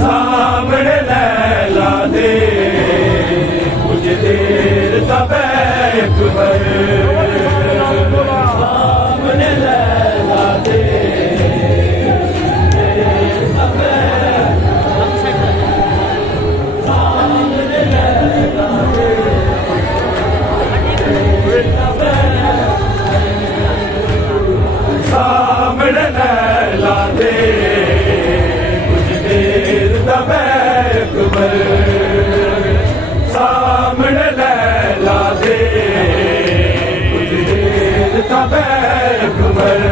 सामने लैला दे कुछ देर तब अकबर सामने लैला दे सामने लैला दे सामने लैला दे कुछ देर तब अकबर सामने लैला दे कुछ देर तब अकबर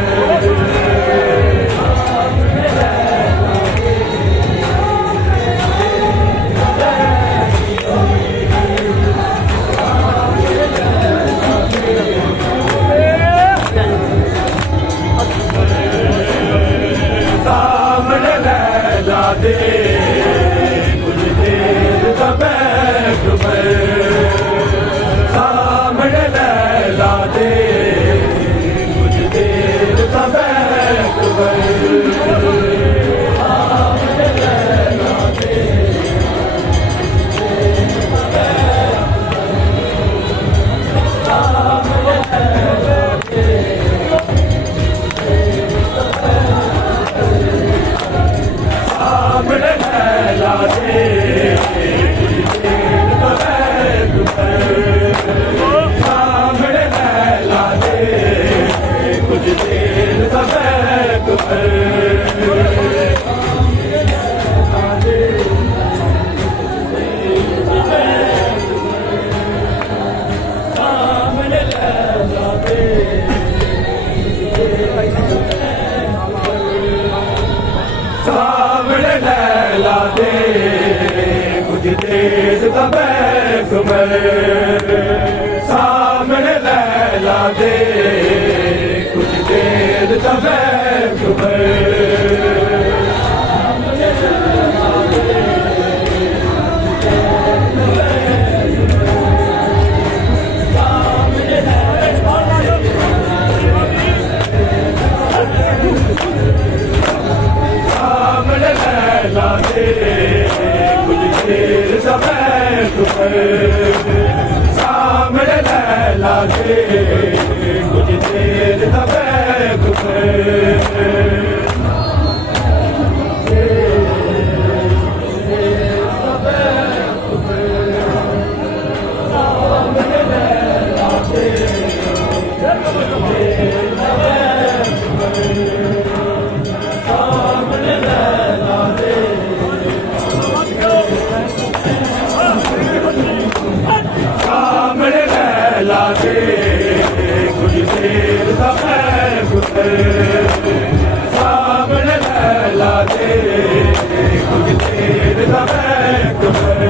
दे कुछ देर तब अकबर सामने लैला दे कुछ देर तब अकबर सामने लैला दे सामने लैला दे सामने लैला दे कुछ देर तब अकबर सामने लैला दे कुछ देर तब अकबर सामने लैला दे सामने लैला दे कुछ देर तब अकबर सामने लैला दे कुछ देर तब अकबर सामने लैला दे कुछ देर तब अकबर सामने लैला दे कुछ देर तब अकबर सामने लैला दे कुछ देर तब अकबर सामने लैला दे कुछ देर तब अकबर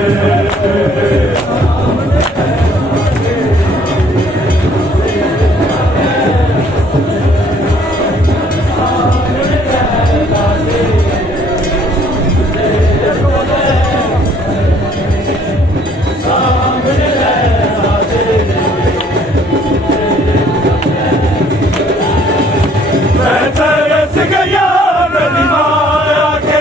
मैं तरस गया कदीमाया के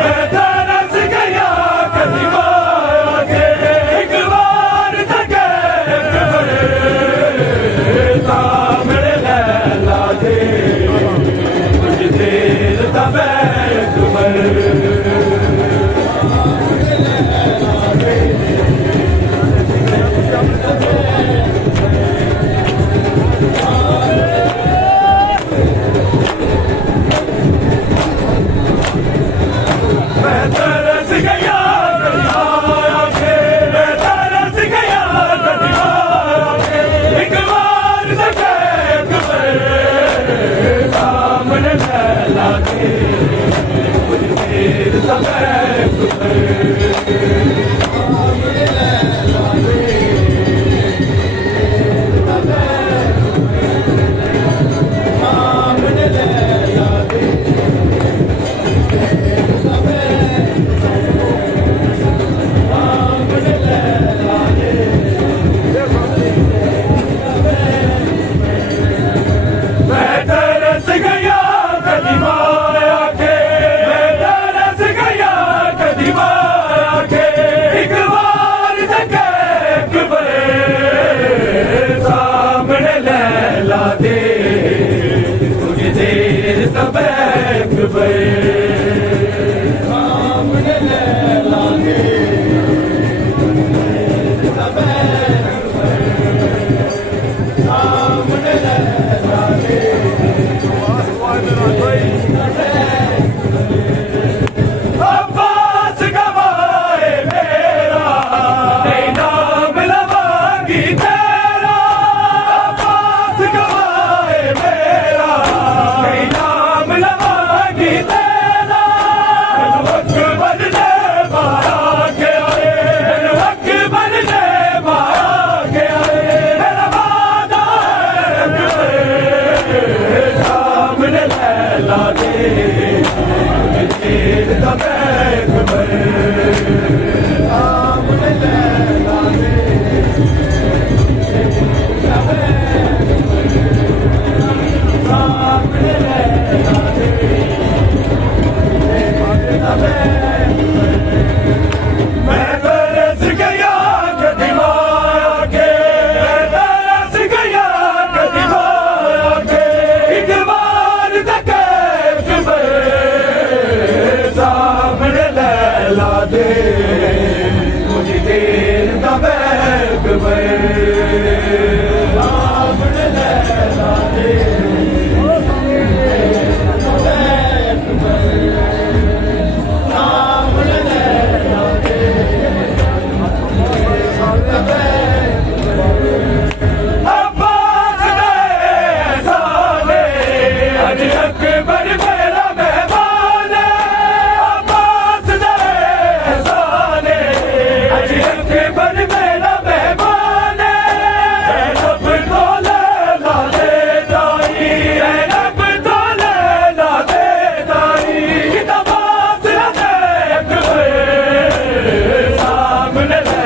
मैं तरस गया कदीमाया के एक बार तक सामने लैला दे कुछ देर तब अकबर मैं तरस गया कदीमाया के मैं तरस गया कदीमाया के एक बार तक अकबर सामने लैला दे कुछ देर तब अकबर सामने लैला दे सामने लैला दे सामने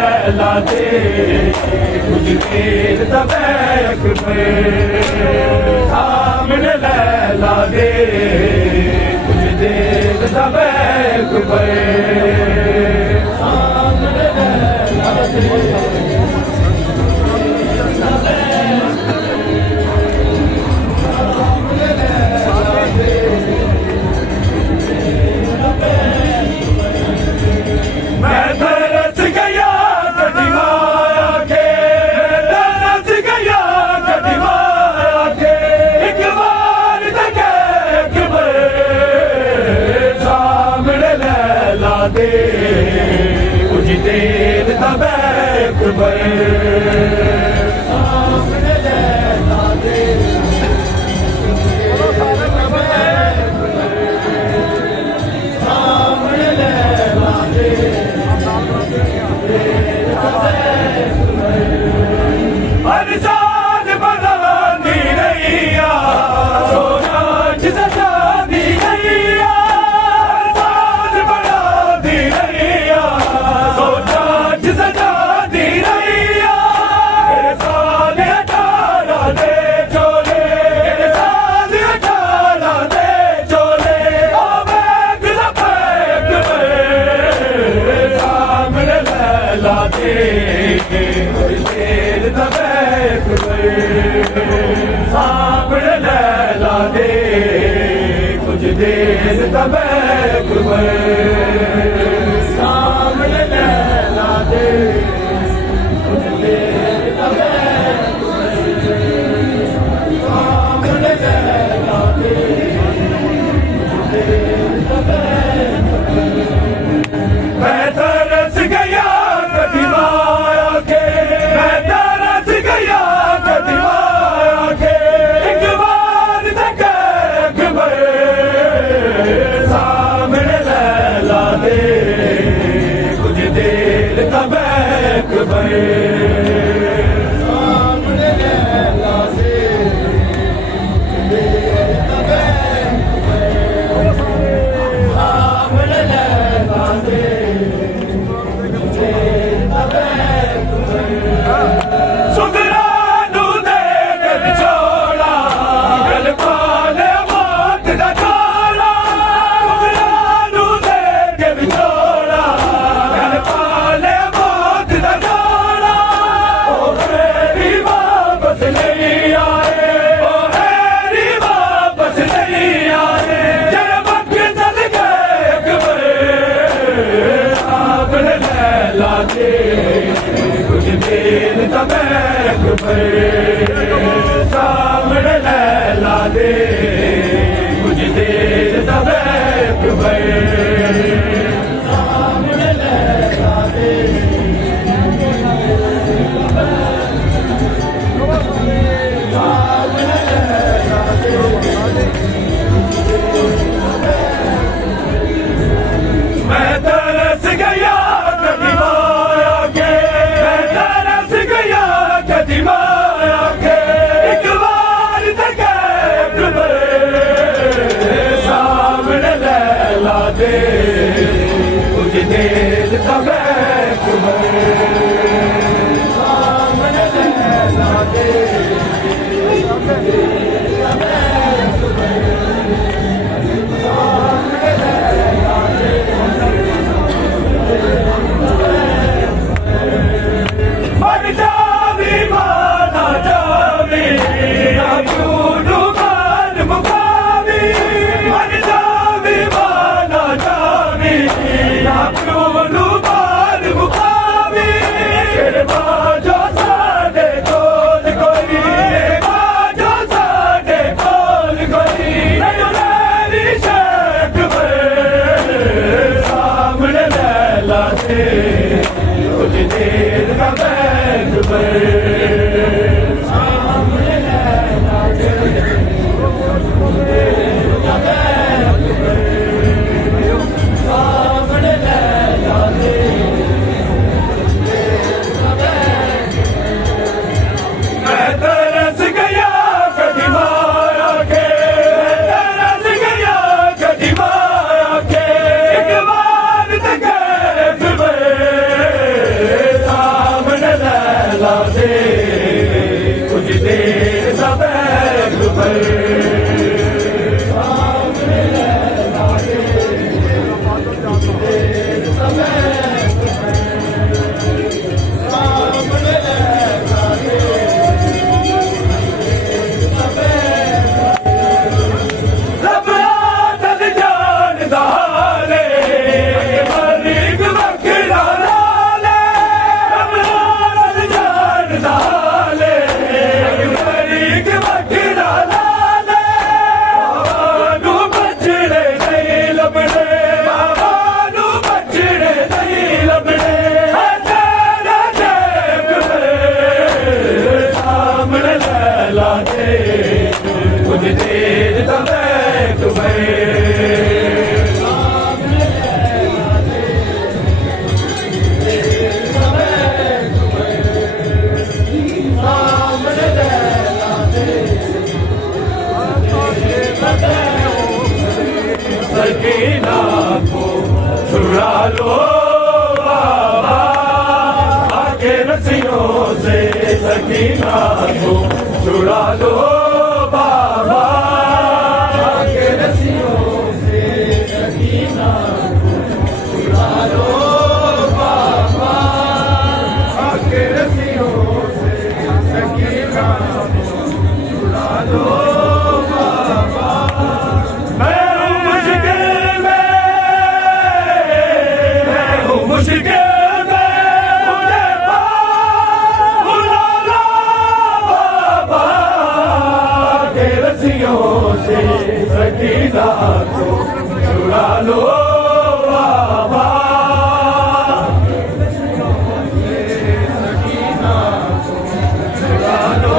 लैला दे कुछ देर तबैक पे सामने लैला दे कुछ देर तबैक पे सामने लैला दे सामने लैला दे हर साल बनानी रैया सोना जिसे शादी रैया सामने लैला दे कुछ देर तबैक पे सामने लैला दे कुछ देर तबैक पे सामने लैला दे कुछ देर तबैक पे मैं तरस गया कभी माया के मैं तरस गया कभी माया के एक बार तक सामने लैला दे कुछ देर तबैक पे सामने लैला दे कुछ देर तबैक पे सामने लैला दे सुगरानू दे गल छोड़ा गल पाले मौत दा छोड़ा सुगरानू दे गल छोड़ा गल पाले मौत दा छोड़ा ओ मेरी वापस नहीं आए ओ मेरी वापस नहीं आए जब वक्त चल गए सामने लैला दे कुछ देर तबैक पे सामने लैला दे कुछ देर तबैक पे सामने लैला दे सामने लैला दे मैं तरस गया कभी माया के मैं तरस गया कभी माया के एक बार तक सामने लैला दे देर तब सामने लैला दे मर जावी माना जावी अबूलू मान मुकावी मर जावी माना जावी अबूलू मान मुकावी बाजो साडे कोल कोई बाजो साडे कोल कोई नजरी शेख सामने लैला दे कुछ देर का बैठ सामने लैला दे सामने लैला दे मैं तरस गया कभी माया के तरस गया कभी माया के एक बार तक सामने लैला दे कुछ देर सब सामने लैला दे कुछ देर सब सामने लैला दे रब आदत जान दाले मरीक वखरा लाले रब आदत जान दाले मरीक वखरा लाले बाबू बचड़े नहीं लबड़े बाबू बचड़े नहीं लबड़े तेरा देख सामने लैला दे कुछ देर तब सामने लैला दे सामने लैला दे सकीना को छुड़ा लो बाबा आके रस्सियों से सकीना को छुड़ा लो बाबा आके रस्सियों से सकीना को छुड़ा लो बाबा आके रस्सियों से सकीना को छुड़ा लो बाबा मैं हूँ मुश्किल में मुझे बुला लो बाबा के रस्सियों से सकीना को छुड़ा लो बाबा सकीना को छुड़ा लो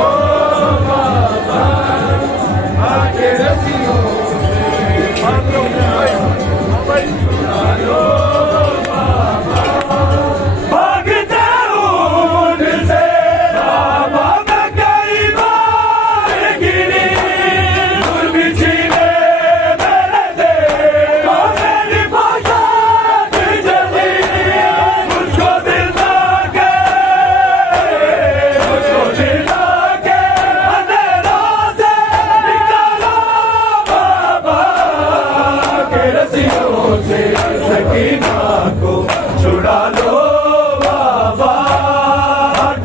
बाबा आके रस्सियों से छुड़ा लो भागते उनसे बाबा मैं कई बार गिरी दूर बिछड़े मेरे दे मेरी भाषा जली मुझको दिल लाके अंधेरों से निकालो बाबा के रस्सियों से सकीना को छुड़ा लो बाबा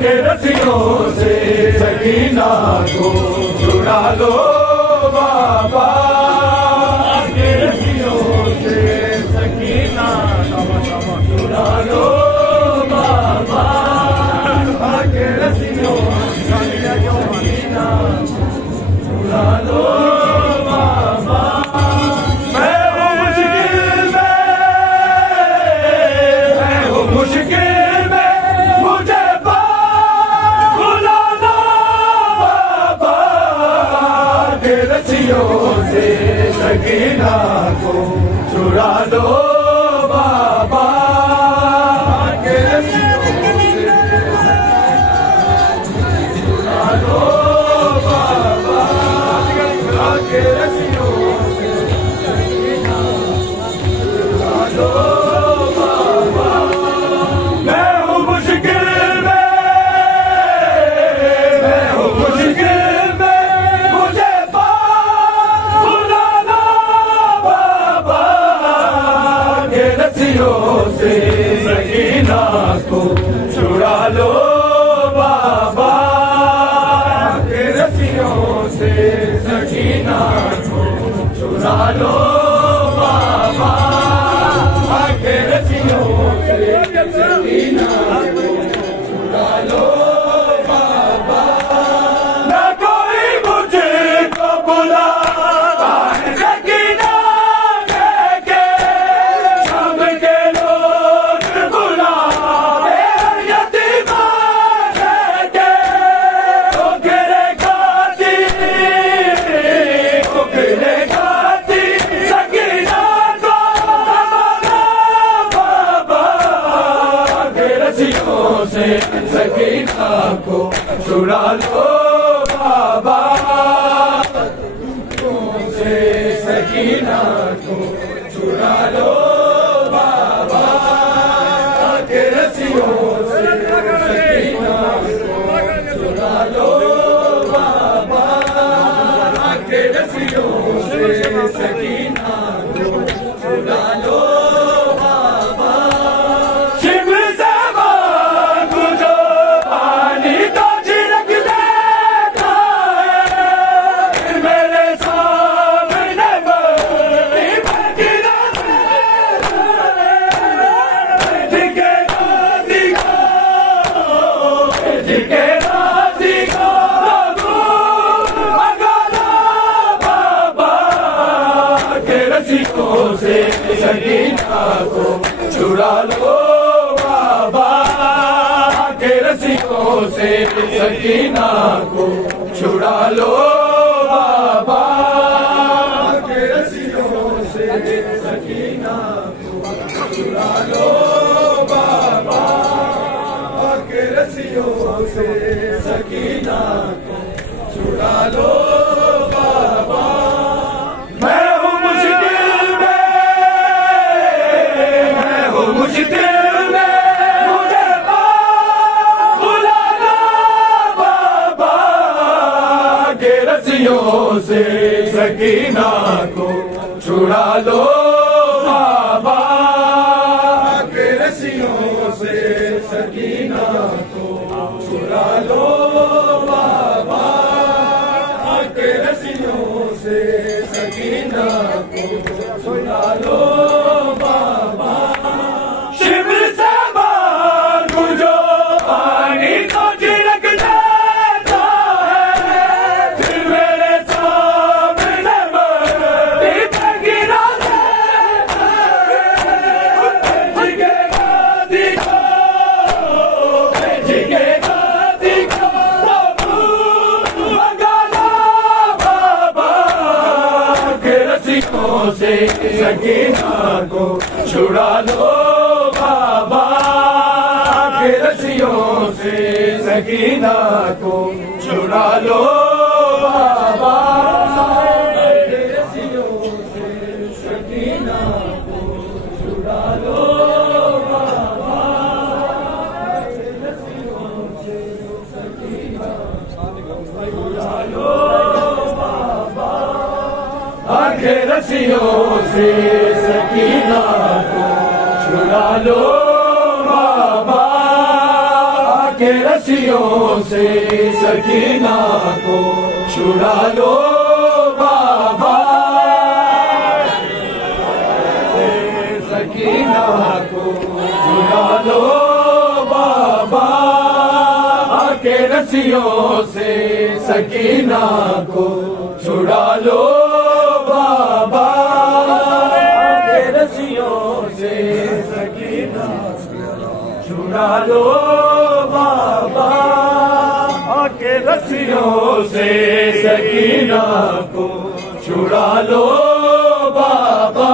के रस्सियों से सकीना को छुड़ा लो बाबा के रस्सियों से सकीना को छुड़ा लो बाबा के रस्सियों से सकीना छुड़ा लो बाबा मैं हूँ मुश्किल में मुझे बुला लो बाबा के रस्सियों से सकीना को छुड़ा लो बाबा के रस्सियों से छुड़ा लो बाबा के रस्सियों से सकीना छुड़ा लो बाबा आगे रस्सियों से सकीना को छुड़ा लो बाबा, आगे रस्सियों से सकीना को छुड़ा लो बाबा, आगे रस्सियों से सकीना को छुड़ा लो बाबा। ना कोई मुझको बुलाता है सकीना के, शाम के लोग बुलाते हैं यतीमा के, ठोकरे खाती सकीना को बाबा, आगे रस्सियों से सकीना को छुड़ा लो बाबा, से सकीना को छुड़ा लो बाबा, आगे रस्सियों से सकीना को छुड़ा लो बाबा, आगे रस्सियों से सकीना को छुड़ा लो बाबा। शिव से मांगू जो पानी तो छिड़क देता है, मेरे सामने बड़ी बगिरा जिके राजी को मगाना बाबा, के रस्सियों से सकीना को छुड़ा लो बाबा, के रस्सियों से सकीना को छुड़ा लो बाबा, के रस्सियों से सकीना को छुड़ा लो बाबा, के रस्सियों से सकीना को छुड़ा लो बाबा। मैं हूँ मुश्किल में, मैं हूँ मुश्किल में, मुझे पास बुलाना बाबा, के रस्सियों से सकीना को छुड़ा लो बाबा, के रस्सियों से सकीना को छुड़ा लो बाबा, के रस्सियों से सकीना को छुड़ा लो बाबा। शिव से मांगू जो पानी तो छिड़क देता है, फिर मेरे सामने बड़ी बगिरा देता है, जिके राजी को मगाना बाबा, के रस्सियों से सकीना को छुड़ा लो बाबा, के रस्सियों से सकीना को छुड़ा लो बाबा, के रस्सियों से सकीना को छुड़ा लो बाबा, के रस्सियों से सकीना को छुड़ा लो बाबा, आगे रस्सियों से सकीना को छुड़ा लो बाबा, आगे रस्सियों से सकीना को छुड़ा लो बाबा, सकीना को छुड़ा लो बाबा, आगे रस्सियों से सकीना को छुड़ा लो बाबा, आगे रस्सियों से सकीना छुड़ा लो बाबा, आगे रस्सियों से सकीना को छुड़ा लो बाबा,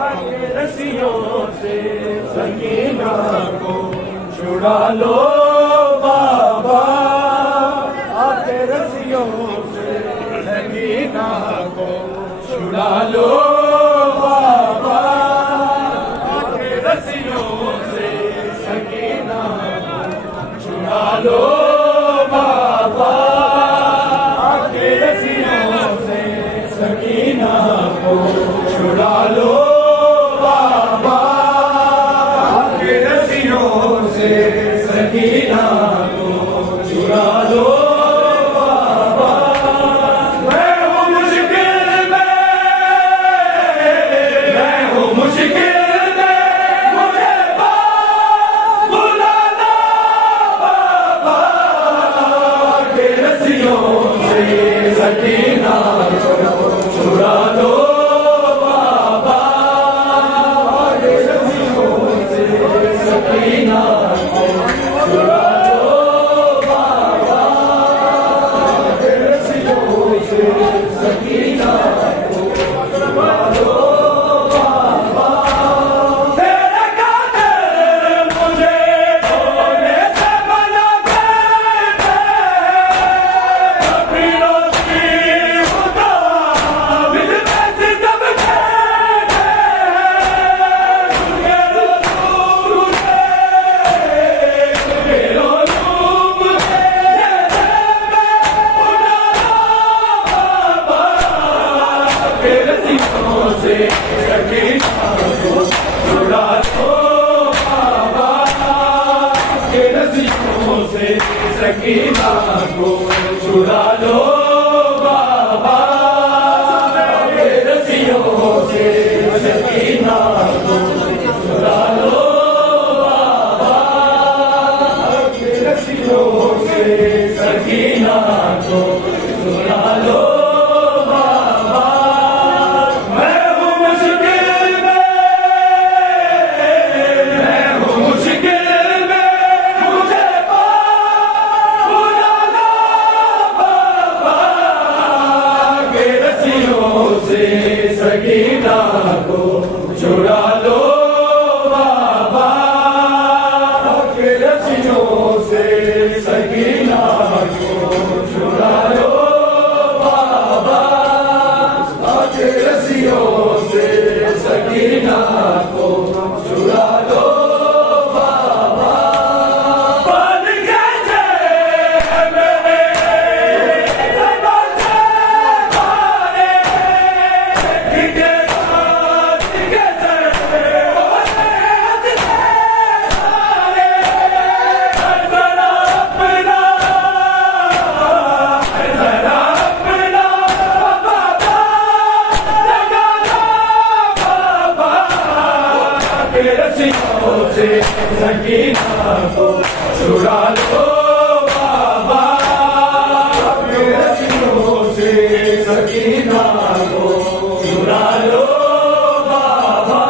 आगे रस्सियों से सकीना को छुड़ा लो बाबा, आगे रस्सियों से सकीना को छुड़ा लो बाबा, आगे रस्सियों से सकीना को छुड़ा लो बाबा, आगे रस्सियों से सकीना को छुड़ा लो बाबा। सकीना को छुड़ा लो बाबा के रस्सियों से सकीना को छुड़ा लो बाबा के रस्सियों से सकीना को छुड़ा लो बाबा मैं हूँ मुश्किल में मुझे बुला लो बाबा के रस्सियों से सकीना को छुड़ा लो बाबा के रस्सियों से सकीना को छुड़ा लो बाबा के रस्सियों से सकीना को छुड़ा लो बाबा बन गए मेरे रस्सियों से सकीना को छुड़ा लो बाबा के रस्सियों से सकीना को छुड़ा लो बाबा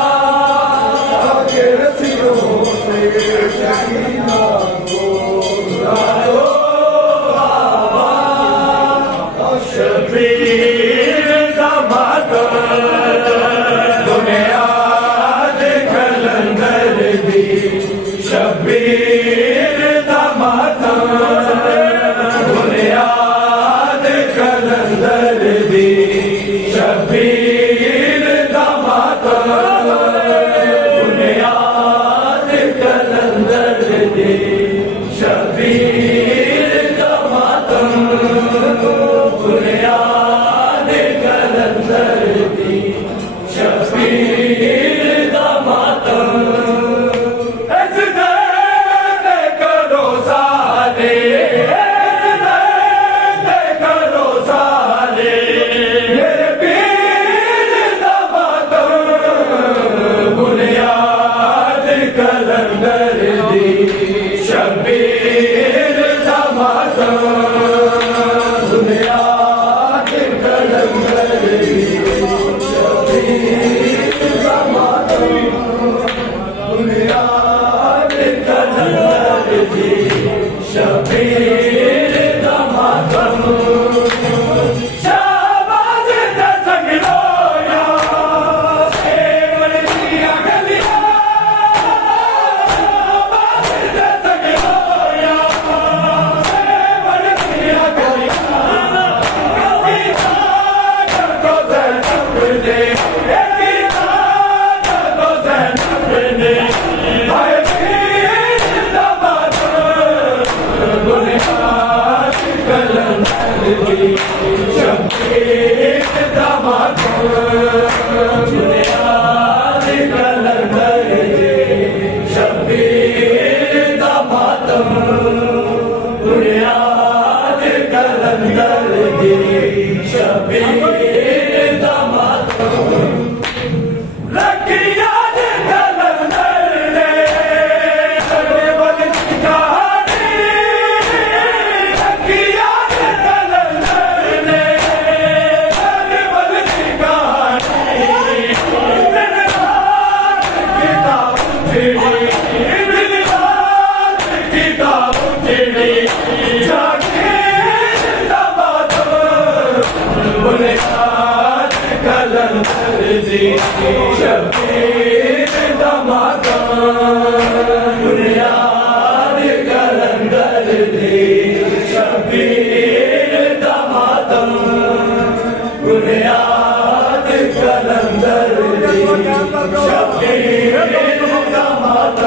के रस्सियों से सकीना को छुड़ा लो बाबा शबीर दामाद दुनिया शबीर दामाद बुनियाद कलंदर दी शबीर दामाद बुनियाद कलंदर दी शबीर दामाद बुनियाद कलंदर दी शबीर दामाद कलंदर दी शबीर दामाद बुनियाद कलंदर दी शबीर दामाद बुनियाद कलंदर दी शबीर दामाद शाबाश दस्तक लो या सेवन दिया गलिया शबीर दामाद बुनियाद कलंदर दी शबीर दामाद बुनियाद कलंदर दी शबीर दामाद लकियाद कलंदर ने सरबत की कहानी लकियाद कलंदर ने सरबत की कहानी दिन रात किताब उजड़ी दिन रात किताब उजड़ी शबीर दामाद बुनियाद कलंदर दी शबीर दामाद बुनियाद कलंदर दी शबीर दामाद बुनियाद कलंदर दी शबीर दामाद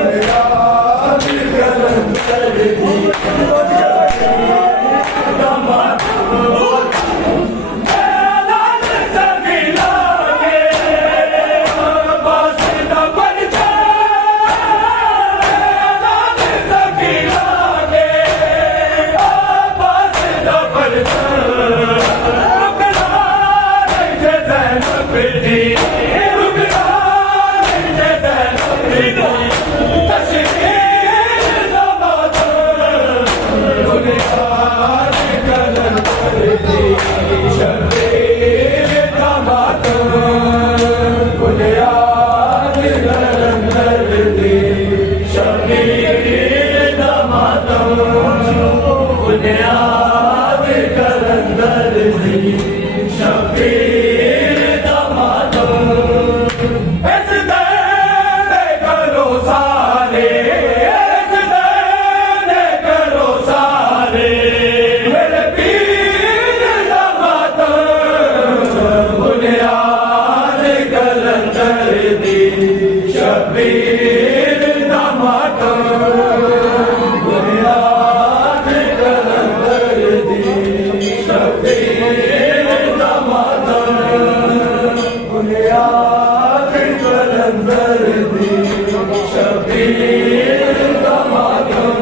बुनियाद कलंदर दी दामाद Sakina दी शबीर दा मातम बुनियाद कलंदर दी शबीर दा मातम बुनियाद कलंदर दी शबीर दा मातम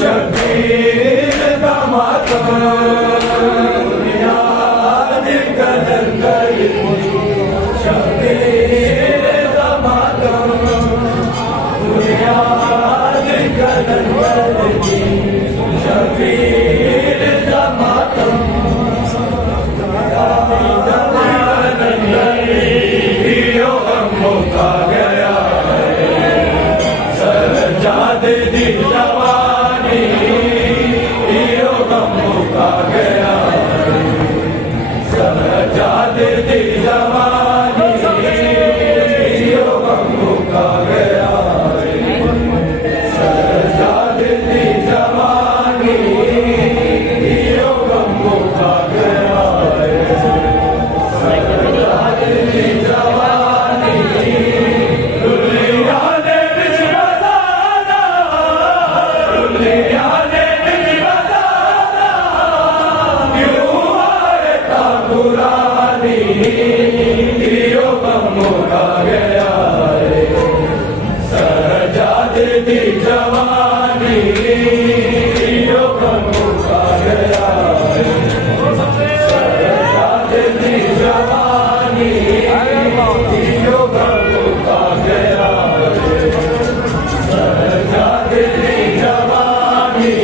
शबीर दा मातम बुनियाद कलंदर शबीर दा मातम बुनियाद कलंदर शबीर दा मातम यो मौका गया सजाद दी जवानी यो मौका गया सजाद दी जवानी यो मौका गया सजाद दी जवानी यो मौका गया सजाद दी जवानी मौका गया सजाद दी जवानी यो मौका गया सजाद दी जवानी यो मौका गया सजाद दी जवानी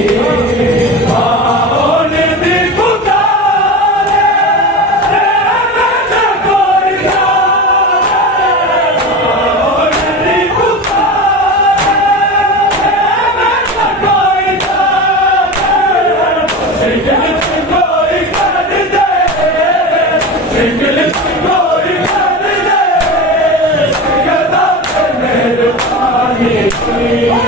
Yeah.